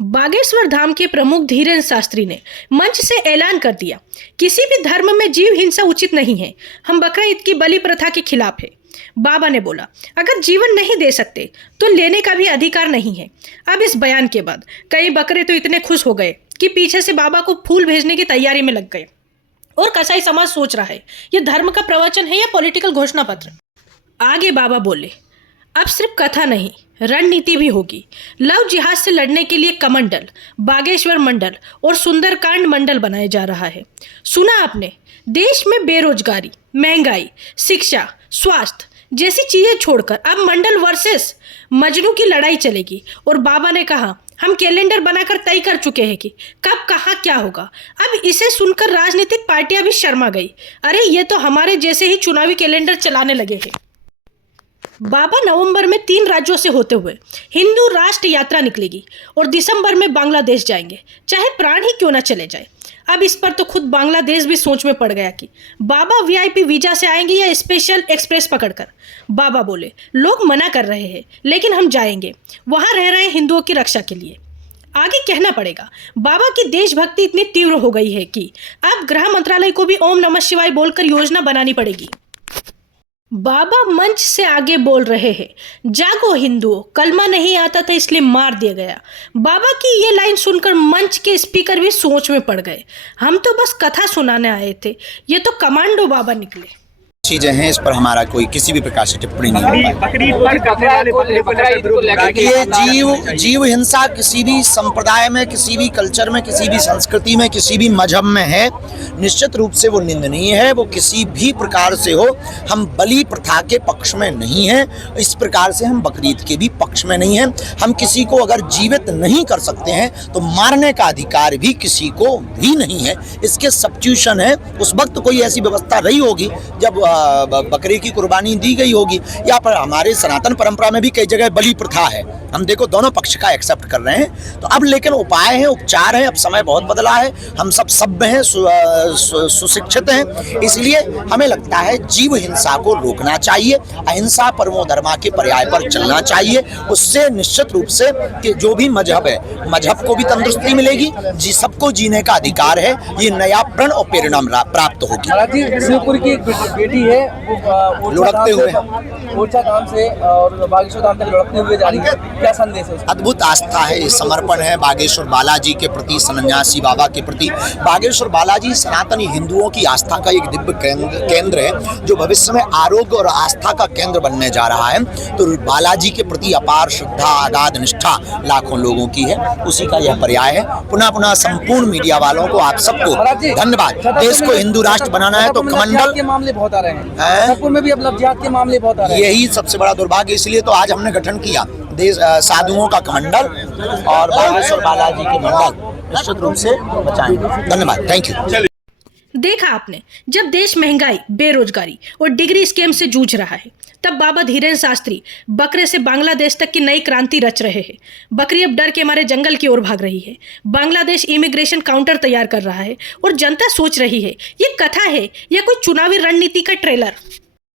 बागेश्वर धाम के प्रमुख धीरेन्द्र शास्त्री ने मंच से ऐलान कर दिया, किसी भी धर्म में जीव हिंसा उचित नहीं है। हम बकरा ईद की बलि प्रथा के खिलाफ है। बाबा ने बोला, अगर जीवन नहीं दे सकते तो लेने का भी अधिकार नहीं है। अब इस बयान के बाद कई बकरे तो इतने खुश हो गए कि पीछे से बाबा को फूल भेजने की तैयारी में लग गए। और कसाई समाज सोच रहा है, यह धर्म का प्रवचन है या पॉलिटिकल घोषणा पत्र। आगे बाबा बोले, अब सिर्फ कथा नहीं, रणनीति भी होगी। लव जिहाद से लड़ने के लिए कमंडल, बागेश्वर मंडल और सुंदरकांड मंडल बनाया जा रहा है। सुना आपने, देश में बेरोजगारी, महंगाई, शिक्षा, स्वास्थ्य जैसी चीजें छोड़कर अब मंडल वर्सेस मजनू की लड़ाई चलेगी। और बाबा ने कहा, हम कैलेंडर बनाकर तय कर चुके हैं कि कब कहाँ क्या होगा। अब इसे सुनकर राजनीतिक पार्टियां भी शर्मा गई। अरे ये तो हमारे जैसे ही चुनावी कैलेंडर चलाने लगे हैं। बाबा नवंबर में 3 राज्यों से होते हुए हिंदू राष्ट्र यात्रा निकलेगी और दिसंबर में बांग्लादेश जाएंगे, चाहे प्राण ही क्यों ना चले जाए। अब इस पर तो खुद बांग्लादेश भी सोच में पड़ गया कि बाबा वीआईपी वीजा से आएंगे या स्पेशल एक्सप्रेस पकड़कर। बाबा बोले, लोग मना कर रहे हैं लेकिन हम जाएंगे, वहां रह रहे हिंदुओं की रक्षा के लिए। आगे कहना पड़ेगा, बाबा की देशभक्ति इतनी तीव्र हो गई है कि अब गृह मंत्रालय को भी ओम नमः शिवाय बोलकर योजना बनानी पड़ेगी। बाबा मंच से आगे बोल रहे हैं, जागो हिंदुओं, कलमा नहीं आता था इसलिए मार दिया गया। बाबा की ये लाइन सुनकर मंच के स्पीकर भी सोच में पड़ गए। हम तो बस कथा सुनाने आए थे, ये तो कमांडो बाबा निकले। चीजें हैं, इस पर हमारा कोई किसी भी प्रकार से टिप्पणी नहीं हो पाई। देखिए, जीव हिंसा किसी भी संप्रदाय में, किसी भी कल्चर में, किसी भी संस्कृति में, किसी भी मजहब में है, निश्चित रूप से वो निंदनीय है। वो किसी भी प्रकार से हो, हम बलि प्रथा के पक्ष में नहीं हैं, इस प्रकार से हम बकरीद के भी पक्ष में नहीं हैं। हम किसी को अगर जीवित नहीं कर सकते हैं तो मारने का अधिकार भी किसी को भी नहीं है। इसके सब्स्टिट्यूशन है, उस वक्त कोई ऐसी व्यवस्था रही होगी जब बकरे की कुर्बानी दी गई होगी, या पर हमारे सनातन परंपरा में भी कई जगह बलि प्रथा है। हम देखो दोनों पक्ष का एक्सेप्ट कर रहे हैं। तो अब लेकिन उपाय हैं, उपचार हैं। अब समय बहुत बदला है, हम सब सभ्य हैं, सुशिक्षित हैं, इसलिए हमें लगता है जीव हिंसा को रोकना चाहिए, अहिंसा परमो धर्मा के पर्याय पर चलना चाहिए। उससे निश्चित रूप से कि जो भी मजहब है, मजहब को भी तंदुरुस्ती मिलेगी, जी सबको जीने का अधिकार है, ये नया प्रण और प्रेरणा प्राप्त होगी। शिवपुर की बेटी है, वो लुढ़कते हुए ओरछा धाम से और बागेश्वर धाम तक लुढ़कते हुए जा रही है, क्या संदेश है? अद्भुत आस्था है, समर्पण है बागेश्वर बालाजी के प्रति, सन्यासी बाबा के प्रति। बागेश्वर बालाजी सनातनी हिंदुओं की आस्था का एक दिव्य केंद्र है, जो भविष्य में आरोग्य और आस्था का केंद्र बनने जा रहा है। तो बालाजी के प्रति अपार श्रद्धा, अगाध निष्ठा लाखों लोगों की है, उसी का यह पर्याय है। पुनः पुनः संपूर्ण मीडिया वालों को, आप सबको धन्यवाद। देश को हिंदू राष्ट्र बनाना है तो कमंडल के मामले बहुत आ रहे हैं, छतरपुर में भी अब लव जिहाद के मामले बहुत आ रहे हैं। यही सबसे बड़ा दुर्भाग्य, इसलिए तो आज हमने गठन किया देश साधुओं का कमंडल और बागेश्वर बालाजी के मंडल निश्चित रूप से बचाएंगे। धन्यवाद, थैंक यू। देखा आपने, जब देश महंगाई, बेरोजगारी और डिग्री स्कैम से जूझ रहा है, तब बाबा धीरेन्द्र शास्त्री बकरे से बांग्लादेश तक की नई क्रांति रच रहे हैं। बकरी अब डर के मारे जंगल की ओर भाग रही है। बांग्लादेश इमिग्रेशन काउंटर तैयार कर रहा है और जनता सोच रही है, ये कथा है या कोई चुनावी रणनीति का ट्रेलर।